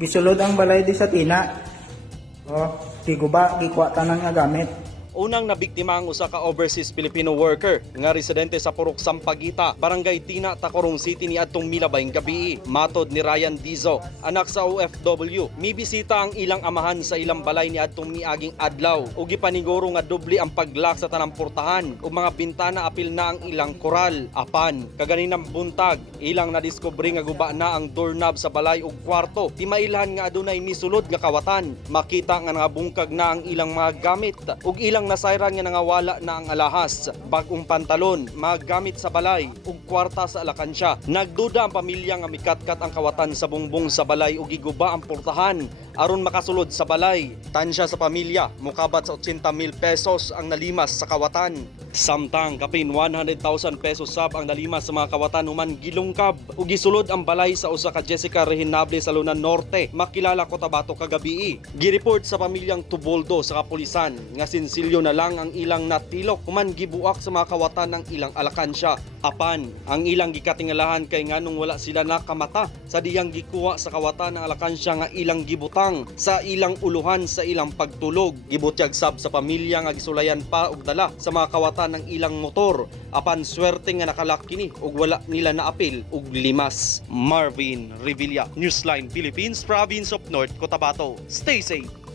Gisulod ang balay di sa tina. Oh, giguba, gikuha tanan nga gamit. Unang nabiktima ang usa ka overseas Filipino worker nga residente sa Purok Sampaguita, Barangay Tina, Tacorong City niadtong milabayng gabi. Matod ni Ryan Dizo, anak sa OFW, mibisita ang ilang amahan sa ilang balay niadtong miaging adlaw ug gipaniguro nga doble ang paglak sa tanang portahan ug mga bintana apil na ang ilang koral. Apan kaganinang buntag, ilang nadiskubre nga guba na ang doorknob sa balay ug kwarto. Timailhan nga adunay misulod nga kawatan. Makita nga nangabungkag na ang ilang mga gamit ug ilang nasayran nga nangawala na ang alahas, bagong pantalon, mga gamit sa balay ug kwarta sa alakansya. Nagduda ang pamilya nga mikatkat ang kawatan sa bungbong sa balay ug giguba ang portahan aron makasulod sa balay. Tansya sa pamilya, mukabat sa 80,000 pesos ang nalimas sa kawatan. Samtang kapin 100,000 pesos sab ang nalimas sa mga kawatan human gilungkab ug gisulod ang balay sa usa ka Jessica Rehinable sa Lunan Norte, makilala Cotabato kagabi. Gireport sa pamilyang Tuboldo sa kapulisan nga sinsilyo na lang ang ilang natilok human gibuak sa mga kawatan ng ilang alakansya. Apan ang ilang gikatingalahan kay nganong wala sila nakamata sa diyang gikuha sa kawatan ng alakansya nga ilang gibutang sa ilang uluhan sa ilang pagtulog. Gibutyag sab sa pamilya nga gisulayan pa og dala sa mga kawatan ng ilang motor. Apan swerte nga nakalak kini ug wala nila naapil ug limas. Marvin Revilla, Newsline Philippines, Province of North Cotabato. Stay safe.